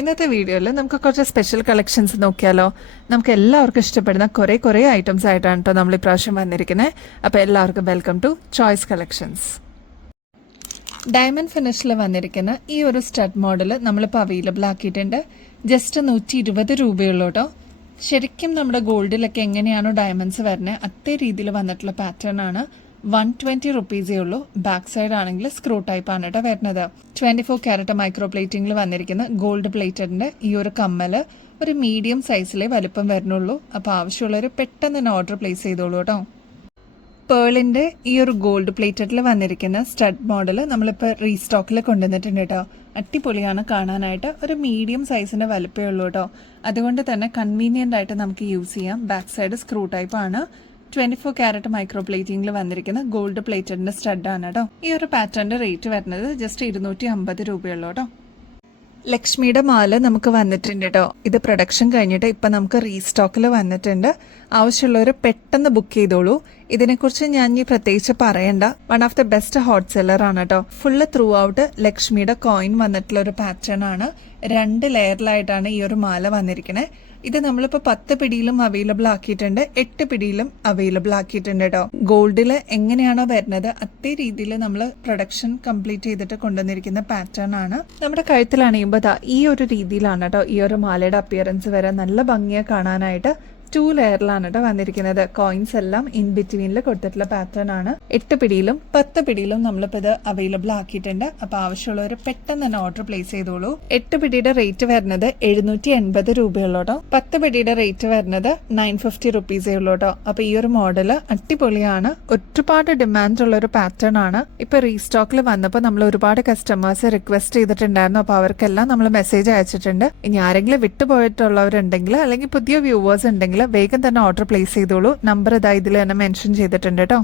ഇന്നത്തെ വീഡിയോയിൽ നമുക്ക് കുറച്ച് സ്പെഷ്യൽ കളക്ഷൻസ് നോക്കിയാലോ. നമുക്ക് എല്ലാവർക്കും ഇഷ്ടപ്പെടുന്ന കുറേ ഐറ്റംസ് ആയിട്ടാണ് കേട്ടോ നമ്മൾ ഇപ്രാവശ്യം വന്നിരിക്കുന്നത്. അപ്പോൾ എല്ലാവർക്കും welcome to choice collections. Diamond ഫിനിഷിൽ വന്നിരിക്കുന്ന ഈ ഒരു സ്റ്റഡ് മോഡൽ നമ്മളിപ്പോൾ അവൈലബിൾ ആക്കിയിട്ടുണ്ട്. ജസ്റ്റ് 120 രൂപയുള്ളൂ കേട്ടോ. ശരിക്കും നമ്മുടെ ഗോൾഡിലൊക്കെ എങ്ങനെയാണോ ഡയമണ്ട്സ് വരുന്നത് അതേ രീതിയിൽ വന്നിട്ടുള്ള പാറ്റേൺ ആണ്. 120 റുപ്പീസേ ഉള്ളൂ. ബാക്ക് സൈഡ് ആണെങ്കിൽ സ്ക്രൂ ടൈപ്പ് ആണ് കേട്ടോ വരുന്നത്. 24 ക്യാരറ്റ് മൈക്രോ പ്ലേറ്റിംഗിൽ വന്നിരിക്കുന്ന ഗോൾഡ് പ്ലേറ്റഡിന്റെ ഈ ഒരു കമ്മല് ഒരു മീഡിയം സൈസിലെ വലുപ്പം വരുന്നുള്ളൂ. അപ്പോൾ ആവശ്യമുള്ളവർ പെട്ടെന്ന് തന്നെ ഓർഡർ പ്ലേസ് ചെയ്തോളൂ കേട്ടോ. പേളിന്റെ ഈ ഒരു ഗോൾഡ് പ്ലേറ്റഡിൽ വന്നിരിക്കുന്ന സ്റ്റഡ് മോഡൽ നമ്മളിപ്പോൾ റീസ്റ്റോക്കിൽ കൊണ്ടുവന്നിട്ടുണ്ട് കേട്ടോ. അടിപൊളിയാണ് കാണാനായിട്ട്. ഒരു മീഡിയം സൈസിന്റെ വലുപ്പമേ ഉള്ളൂ കേട്ടോ. അതുകൊണ്ട് തന്നെ കൺവീനിയന്റ് ആയിട്ട് നമുക്ക് യൂസ് ചെയ്യാം. ബാക്ക് സൈഡ് സ്ക്രൂ ടൈപ്പ് ആണ്. 24 ക്യാരറ്റ് മൈക്രോ പ്ലേറ്റിംഗിൽ വന്നിരിക്കുന്ന ഗോൾഡ് പ്ലേറ്റഡിന്റെ സ്റ്റഡാണ് കേട്ടോ. ഈ ഒരു പാറ്റേണിന്റെ റേറ്റ് വരുന്നത് ജസ്റ്റ് 250 രൂപയുള്ളൂ കേട്ടോ. ലക്ഷ്മിയുടെ മാല നമുക്ക് വന്നിട്ടുണ്ട് കേട്ടോ. ഇത് പ്രൊഡക്ഷൻ കഴിഞ്ഞിട്ട് ഇപ്പൊ നമുക്ക് റീസ്റ്റോക്കിൽ വന്നിട്ടുണ്ട്. ആവശ്യമുള്ളവർ പെട്ടെന്ന് ബുക്ക് ചെയ്തോളൂ. ഇതിനെക്കുറിച്ച് ഞാൻ ഈ പ്രത്യേകിച്ച് പറയണ്ട. One of the best hot seller ആണ് കേട്ടോ. ഫുള്ള് ത്രൂ ഔട്ട് ലക്ഷ്മിയുടെ കോയിൻ വന്നിട്ടുള്ള ഒരു പാറ്റേൺ ആണ്. 2 ലെയറിലായിട്ടാണ് ഈ ഒരു മാല വന്നിരിക്കുന്നത്. ഇത് നമ്മളിപ്പോൾ 10 പിടിയിലും അവൈലബിൾ ആക്കിയിട്ടുണ്ട്, 8 പിടിയിലും അവൈലബിൾ ആക്കിയിട്ടുണ്ട് കേട്ടോ. ഗോൾഡിൽ എങ്ങനെയാണോ വരുന്നത് അതേ രീതിയിൽ നമ്മൾ പ്രൊഡക്ഷൻ കംപ്ലീറ്റ് ചെയ്തിട്ട് കൊണ്ടുവന്നിരിക്കുന്ന പാറ്റേൺ ആണ്. നമ്മുടെ കഴുത്തിൽ അണിയുമ്പോൾ ഈ ഒരു രീതിയിലാണ് കേട്ടോ ഈ ഒരു മാലയുടെ അപ്പിയറൻസ് വരെ. നല്ല ഭംഗിയെ കാണാനായിട്ട് 2 ലെയറിലാണ് കേട്ടോ വന്നിരിക്കുന്നത്. കോയിൻസ് എല്ലാം ഇൻ ബിറ്റ്വീനിൽ കൊടുത്തിട്ടുള്ള പാറ്റേൺ ആണ്. 8 പിടിയിലും 10 പിടിയിലും നമ്മളിപ്പോൾ ഇത് അവൈലബിൾ ആക്കിയിട്ടുണ്ട്. അപ്പൊ ആവശ്യമുള്ളവർ പെട്ടെന്ന് തന്നെ ഓർഡർ പ്ലേസ് ചെയ്തോളൂ. 8 പിടിയുടെ റേറ്റ് വരുന്നത് 780 രൂപയുള്ളൂ കേട്ടോ. 10 പിടിയുടെ റേറ്റ് വരുന്നത് 950 റുപ്പീസേ ഉള്ളൂ കേട്ടോ. അപ്പൊ ഈ ഒരു മോഡൽ അടിപൊളിയാണ്. ഒരുപാട് ഡിമാൻഡ് ഉള്ള ഒരു പാറ്റേൺ ആണ്. ഇപ്പൊ റീസ്റ്റോക്കിൽ വന്നപ്പോൾ നമ്മൾ ഒരുപാട് കസ്റ്റമേഴ്സ് റിക്വസ്റ്റ് ചെയ്തിട്ടുണ്ടായിരുന്നു. അപ്പൊ അവർക്കെല്ലാം നമ്മൾ മെസ്സേജ് അയച്ചിട്ടുണ്ട്. ഇനി ആരെങ്കിലും വിട്ടുപോയിട്ടുള്ളവരുണ്ടെങ്കിൽ അല്ലെങ്കിൽ പുതിയ വ്യൂവേഴ്സ് ഉണ്ടെങ്കിൽ വേഗം തന്നെ ഓർഡർ പ്ലേസ് ചെയ്തോളൂ. നമ്പർ ഇതാ ഇതിൽ തന്നെ മെൻഷൻ ചെയ്തിട്ടുണ്ട് കേട്ടോ.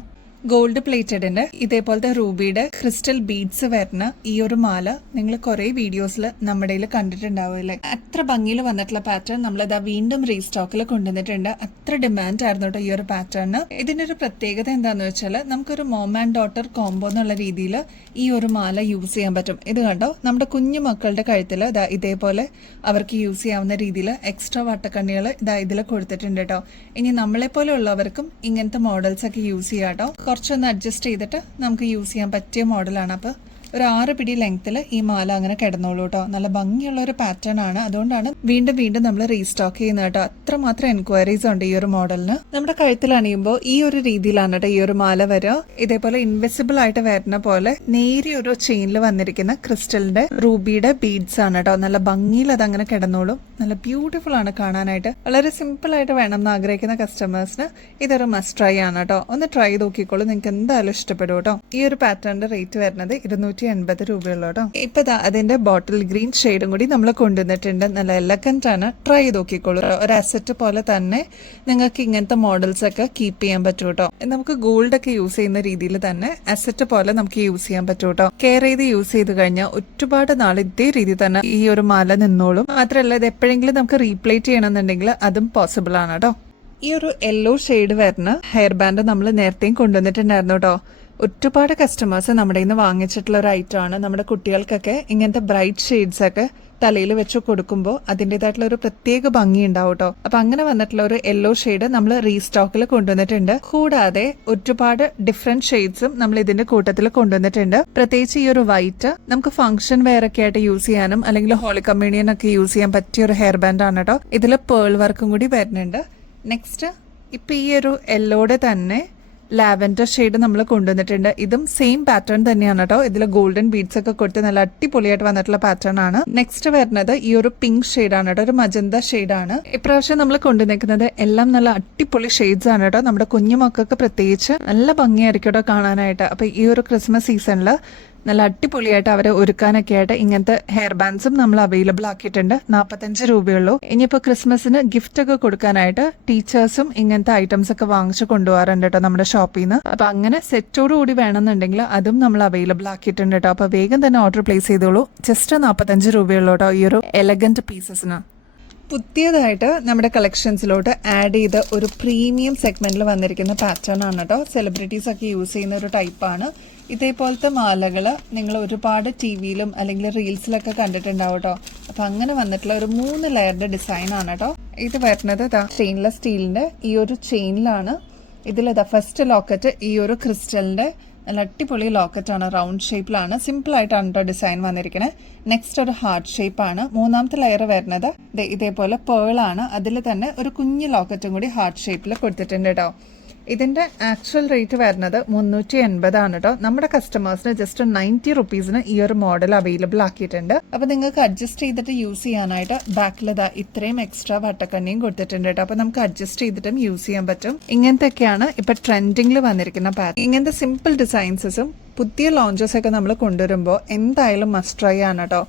ഗോൾഡ് പ്ലേറ്റഡിന്റെ ഇതേപോലത്തെ റൂബിയുടെ ക്രിസ്റ്റൽ ബീഡ്സ് വരുന്ന ഈ ഒരു മാല നിങ്ങൾ കുറെ വീഡിയോസിൽ നമ്മുടെ കണ്ടിട്ടുണ്ടാവില്ലേ. അത്ര ഭംഗിയിൽ വന്നിട്ടുള്ള പാറ്റേൺ നമ്മളിതാ വീണ്ടും റീസ്റ്റോക്കിൽ കൊണ്ടുവന്നിട്ടുണ്ട്. അത്ര ഡിമാൻഡ് ആയിരുന്നു കേട്ടോ ഈ ഒരു പാറ്റേണിന്. ഇതിന്റെ ഒരു പ്രത്യേകത എന്താന്ന് വെച്ചാൽ നമുക്കൊരു മോം ആൻഡ് ഡോട്ടർ കോംബോ എന്നുള്ള രീതിയിൽ ഈ ഒരു മാല യൂസ് ചെയ്യാൻ പറ്റും. ഇത് കണ്ടോ, നമ്മുടെ കുഞ്ഞു മക്കളുടെ കഴുത്തിൽ ഇതേപോലെ അവർക്ക് യൂസ് ചെയ്യാവുന്ന രീതിയിൽ എക്സ്ട്രാ വട്ടക്കണ്ണികൾ ഇതിൽ കൊടുത്തിട്ടുണ്ട് കേട്ടോ. ഇനി നമ്മളെ പോലെ ഉള്ളവർക്കും ഇങ്ങനത്തെ മോഡൽസ് ഒക്കെ യൂസ് ചെയ്യാം കേട്ടോ. കുറച്ചൊന്ന് അഡ്ജസ്റ്റ് ചെയ്തിട്ട് നമുക്ക് യൂസ് ചെയ്യാൻ പറ്റിയ മോഡലാണ്. അപ്പോൾ ഒരു 6 പിടി ലെങ്ത്തിൽ ഈ മാല അങ്ങനെ കിടന്നോളൂ കേട്ടോ. നല്ല ഭംഗിയുള്ള ഒരു പാറ്റേൺ ആണ്. അതുകൊണ്ടാണ് വീണ്ടും നമ്മൾ റീസ്റ്റോക്ക് ചെയ്യുന്നത് കേട്ടോ. അത്രമാത്രം എൻക്വയറീസ് ഉണ്ട് ഈ ഒരു മോഡലിന്. നമ്മുടെ കഴുത്തിൽ അണിയുമ്പോൾ ഈ ഒരു രീതിയിലാണ് കേട്ടോ ഈ ഒരു മാല വരിക. ഇതേപോലെ ഇൻവിസിബിൾ ആയിട്ട് വരുന്ന പോലെ നേരിയ ഒരു ചെയിനിൽ വന്നിരിക്കുന്ന ക്രിസ്റ്റലിന്റെ റൂബിയുടെ ബീഡ്സ് ആണ് കേട്ടോ. നല്ല ഭംഗിയിൽ അത് അങ്ങനെ കിടന്നോളും. നല്ല ബ്യൂട്ടിഫുൾ ആണ് കാണാനായിട്ട്. വളരെ സിമ്പിൾ ആയിട്ട് വേണം എന്ന് ആഗ്രഹിക്കുന്ന കസ്റ്റമേഴ്സിന് ഇതൊരു മസ്റ്റ് ട്രൈ ആണ് കേട്ടോ. ഒന്ന് ട്രൈ നോക്കിക്കോളൂ, നിങ്ങൾക്ക് എന്തായാലും ഇഷ്ടപ്പെടും കേട്ടോ. ഈ ഒരു പാറ്റേണിന്റെ റേറ്റ് വരുന്നത് 280 രൂപയുള്ളൂ കേട്ടോ. ഇപ്പൊ അതിന്റെ ബോട്ടിൽ ഗ്രീൻ ഷെയ്ഡും കൂടി നമ്മൾ കൊണ്ടുവന്നിട്ടുണ്ട്. നല്ല എലഗന്റ് ആണ്. ട്രൈ നോക്കിക്കോളൂ. ഒരു അസറ്റ് പോലെ തന്നെ നിങ്ങൾക്ക് ഇങ്ങനത്തെ മോഡൽസ് ഒക്കെ കീപ്പ് ചെയ്യാൻ പറ്റും കേട്ടോ. നമുക്ക് ഗോൾഡ് ഒക്കെ യൂസ് ചെയ്യുന്ന രീതിയിൽ തന്നെ അസറ്റ് പോലെ നമുക്ക് യൂസ് ചെയ്യാൻ പറ്റും കേട്ടോ. കെയർ ചെയ്ത് യൂസ് ചെയ്ത് കഴിഞ്ഞാൽ ഒരുപാട് നാൾ ഇതേ രീതിയിൽ തന്നെ ഈ ഒരു മാല നിന്നോളും. മാത്രമല്ല ഇത് എപ്പോഴെങ്കിലും നമുക്ക് റീപ്ലേറ്റ് ചെയ്യണമെന്നുണ്ടെങ്കിൽ അതും പോസിബിൾ ആണ് കേട്ടോ. ഈ ഒരു യെല്ലോ ഷെയ്ഡ് വരുന്ന ഹെയർ ബാൻഡ് നമ്മൾ നേരത്തെയും കൊണ്ടുവന്നിട്ടുണ്ടായിരുന്നു കേട്ടോ. ഒരുപാട് കസ്റ്റമേഴ്സ് നമ്മുടെ ഇന്ന് വാങ്ങിച്ചിട്ടുള്ള ഒരു ഐറ്റം ആണ്. നമ്മുടെ കുട്ടികൾക്കൊക്കെ ഇങ്ങനത്തെ ബ്രൈറ്റ് ഷെയ്ഡ്സ് ഒക്കെ തലയിൽ വെച്ച് കൊടുക്കുമ്പോൾ അതിൻ്റെതായിട്ടുള്ള ഒരു പ്രത്യേക ഭംഗി ഉണ്ടാവും കേട്ടോ. അപ്പൊ അങ്ങനെ വന്നിട്ടുള്ള ഒരു യെല്ലോ ഷെയ്ഡ് നമ്മൾ റീസ്റ്റോക്കിൽ കൊണ്ടുവന്നിട്ടുണ്ട്. കൂടാതെ ഒരുപാട് ഡിഫറെന്റ് ഷെയ്ഡ്സും നമ്മൾ ഇതിന്റെ കൂട്ടത്തിൽ കൊണ്ടുവന്നിട്ടുണ്ട്. പ്രത്യേകിച്ച് ഈ ഒരു വൈറ്റ് നമുക്ക് ഫംഗ്ഷൻ വെയർ ഒക്കെ ആയിട്ട് യൂസ് ചെയ്യാനും അല്ലെങ്കിൽ ഹോളി കമ്മ്യൂണിയൻ ഒക്കെ യൂസ് ചെയ്യാൻ പറ്റിയ ഒരു ഹെയർ ബാൻഡ് ആണ് കേട്ടോ. ഇതിൽ പേൾ വർക്കും കൂടി വരുന്നുണ്ട്. നെക്സ്റ്റ് ഇപ്പൊ ഈ ഒരു യെല്ലോയുടെ തന്നെ ലാവൻഡർ ഷെയ്ഡ് നമ്മൾ കൊണ്ടുവന്നിട്ടുണ്ട്. ഇതും സെയിം പാറ്റേൺ തന്നെയാണ് കേട്ടോ. ഇതിൽ ഗോൾഡൻ ബീഡ്സ് ഒക്കെ കൊടുത്ത് നല്ല അടിപൊളിയായിട്ട് വന്നിട്ടുള്ള പാറ്റേൺ ആണ്. നെക്സ്റ്റ് വരുന്നത് ഈ ഒരു പിങ്ക് ഷെയ്ഡാണ് കേട്ടോ. ഒരു മജന്ത ഷെയ്ഡാണ്. ഇപ്രാവശ്യം നമ്മൾ കൊണ്ടുവന്നിരിക്കുന്നത് എല്ലാം നല്ല അടിപൊളി ഷെയ്ഡ്സ് ആണ് കേട്ടോ. നമ്മുടെ കുഞ്ഞു മക്കൾക്ക് പ്രത്യേകിച്ച് നല്ല ഭംഗിയായിരിക്കും കേട്ടോ കാണാനായിട്ട്. അപ്പൊ ഈ ഒരു ക്രിസ്മസ് സീസണിൽ നല്ല അടിപൊളിയായിട്ട് അവരെ ഒരുക്കാനൊക്കെ ആയിട്ട് ഇങ്ങനത്തെ ഹെയർ ബാൻഡ്സും നമ്മൾ അവൈലബിൾ ആക്കിയിട്ടുണ്ട്. 45 രൂപയുള്ളൂ. ഇനിയിപ്പോൾ ക്രിസ്മസിന് ഗിഫ്റ്റ് ഒക്കെ കൊടുക്കാനായിട്ട് ടീച്ചേഴ്സും ഇങ്ങനത്തെ ഐറ്റംസ് ഒക്കെ വാങ്ങിച്ചു കൊണ്ടുപോകാറുണ്ട് കേട്ടോ നമ്മുടെ ഷോപ്പിൽ നിന്ന്. അപ്പൊ അങ്ങനെ സെറ്റോട് കൂടി വേണമെന്നുണ്ടെങ്കിൽ അതും നമ്മൾ അവൈലബിൾ ആക്കിയിട്ടുണ്ട് കേട്ടോ. അപ്പൊ വേഗം തന്നെ ഓർഡർ പ്ലേസ് ചെയ്തോളൂ. ജസ്റ്റ് 45 രൂപയുള്ളൂ കേട്ടോ ഈ ഒരു എലഗന്റ് പീസസിന്. പുതിയതായിട്ട് നമ്മുടെ കളക്ഷൻസിലോട്ട് ആഡ് ചെയ്ത ഒരു പ്രീമിയം സെഗ്മെന്റിൽ വന്നിരിക്കുന്ന പാറ്റേൺ ആണ് കേട്ടോ. സെലിബ്രിറ്റീസ് ഒക്കെ യൂസ് ചെയ്യുന്ന ഒരു ടൈപ്പാണ്. ഇതേപോലത്തെ മാലകൾ നിങ്ങൾ ഒരുപാട് ടി വിയിലും അല്ലെങ്കിൽ റീൽസിലൊക്കെ കണ്ടിട്ടുണ്ടാവും കേട്ടോ. അപ്പം അങ്ങനെ വന്നിട്ടുള്ള ഒരു 3 ലെയറുടെ ഡിസൈനാണ് കേട്ടോ. ഇത് വരുന്നത് സ്റ്റെയിൻലെസ് സ്റ്റീലിൻ്റെ ഈ ഒരു ചെയിനിലാണ്. ഇതിലിതാ ഫസ്റ്റ് ലോക്കറ്റ് ഈ ഒരു ക്രിസ്റ്റലിൻ്റെ നല്ല അടിപൊളി ലോക്കറ്റാണ്, റൗണ്ട് ഷേപ്പിലാണ്, സിമ്പിളായിട്ടാണ് കേട്ടോ ഡിസൈൻ വന്നിരിക്കുന്നത്. നെക്സ്റ്റ് ഒരു ഹാർട്ട് ഷേപ്പാണ്. മൂന്നാമത്തെ ലെയർ വരുന്നത് ഇതേപോലെ പേളാണ്. അതിൽ തന്നെ ഒരു കുഞ്ഞ് ലോക്കറ്റും കൂടി ഹാർട്ട് ഷേപ്പിൽ കൊടുത്തിട്ടുണ്ട് കേട്ടോ. ഇതിൻ്റെ ആക്ച്വൽ റേറ്റ് വരുന്നത് 380 ആണ് കേട്ടോ. നമ്മുടെ കസ്റ്റമേഴ്സിന് ജസ്റ്റ് 90 റുപ്പീസിന് ഈ ഒരു മോഡൽ അവൈലബിൾ ആക്കിയിട്ടുണ്ട്. അപ്പോൾ നിങ്ങൾക്ക് അഡ്ജസ്റ്റ് ചെയ്തിട്ട് യൂസ് ചെയ്യാനായിട്ട് ബാക്കിൽ ഇത്രയും എക്സ്ട്രാ വട്ടക്കണ്ണിയും കൊടുത്തിട്ടുണ്ട് കേട്ടോ. അപ്പോൾ നമുക്ക് അഡ്ജസ്റ്റ് ചെയ്തിട്ടും യൂസ് ചെയ്യാൻ പറ്റും. ഇങ്ങനത്തെയൊക്കെയാണ് ഇപ്പോൾ ട്രെൻഡിങ്ങിൽ വന്നിരിക്കുന്ന പാറ്റേൺ. ഇങ്ങനത്തെ സിമ്പിൾ ഡിസൈൻസും പുതിയ ലോഞ്ചസ് ഒക്കെ നമ്മൾ കൊണ്ടുവരുമ്പോൾ എന്തായാലും മസ്റ്റ് ട്രൈ ആണ് കേട്ടോ.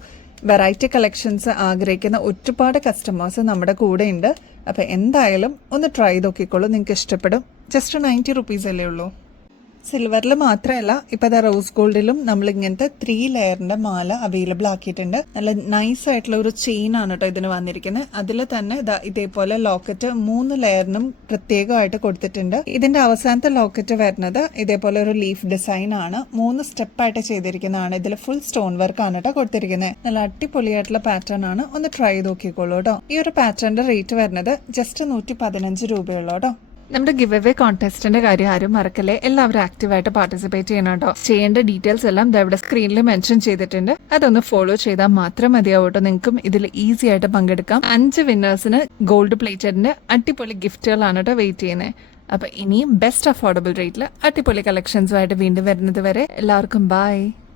വെറൈറ്റി കളക്ഷൻസ് ആഗ്രഹിക്കുന്ന ഒരുപാട് കസ്റ്റമേഴ്സ് നമ്മുടെ കൂടെ ഉണ്ട്. അപ്പോൾ എന്തായാലും ഒന്ന് ട്രൈ നോക്കിക്കോളൂ, നിങ്ങൾക്ക് ഇഷ്ടപ്പെടും. ജസ്റ്റ് 90 റുപ്പീസ് അല്ലേ ഉള്ളൂ. സിൽവറിൽ മാത്രമല്ല, ഇപ്പോൾ റോസ് ഗോൾഡിലും നമ്മൾ ഇങ്ങനത്തെ 3 ലെയറിന്റെ മാല അവൈലബിൾ ആക്കിയിട്ടുണ്ട്. നല്ല നൈസ് ആയിട്ടുള്ള ഒരു ചെയിൻ ആണ് കേട്ടോ ഇതിന് വന്നിരിക്കുന്നത്. അതിൽ തന്നെ ഇതേപോലെ ലോക്കറ്റ് 3 ലെയറിനും പ്രത്യേകമായിട്ട് കൊടുത്തിട്ടുണ്ട്. ഇതിന്റെ അവസാനത്തെ ലോക്കറ്റ് വരുന്നത് ഇതേപോലെ ഒരു ലീഫ് ഡിസൈൻ ആണ്. 3 സ്റ്റെപ്പായിട്ട് ചെയ്തിരിക്കുന്നതാണ്. ഇതിൽ ഫുൾ സ്റ്റോൺ വർക്ക് ആണ് കേട്ടോ കൊടുത്തിരിക്കുന്നത്. നല്ല അടിപൊളിയായിട്ടുള്ള പാറ്റേൺ ആണ്. ഒന്ന് ട്രൈ നോക്കിക്കോളൂ കേട്ടോ. ഈ ഒരു പാറ്റേണിന്റെ റേറ്റ് വരുന്നത് ജസ്റ്റ് 115 രൂപയുള്ളൂ കേട്ടോ. നമ്മുടെ ഗിവ് അവേ കോൺടെസ്റ്റിന്റെ കാര്യം ആരും മറക്കല്ലേ. എല്ലാവരും ആക്റ്റീവായിട്ട് പാർട്ടിസിപ്പേറ്റ് ചെയ്യണം കേട്ടോ. ചെയ്യേണ്ട ഡീറ്റെയിൽസ് എല്ലാം ഇവിടെ സ്ക്രീനിൽ മെൻഷൻ ചെയ്തിട്ടുണ്ട്. അതൊന്ന് ഫോളോ ചെയ്താൽ മാത്രം മതിയാവും കേട്ടോ. നിങ്ങൾക്കും ഇതിൽ ഈസി ആയിട്ട് പങ്കെടുക്കാം. 5 വിന്നേഴ്സിന് ഗോൾഡ് പ്ലേറ്റഡിന്റെ അടിപൊളി ഗിഫ്റ്റുകളാണ് കേട്ടോ വെയിറ്റ് ചെയ്യുന്നത്. അപ്പൊ ഇനിയും ബെസ്റ്റ് അഫോർഡബിൾ റേറ്റിൽ അടിപൊളി കളക്ഷൻസുമായിട്ട് വീണ്ടും വരുന്നത് വരെ എല്ലാവർക്കും ബൈ.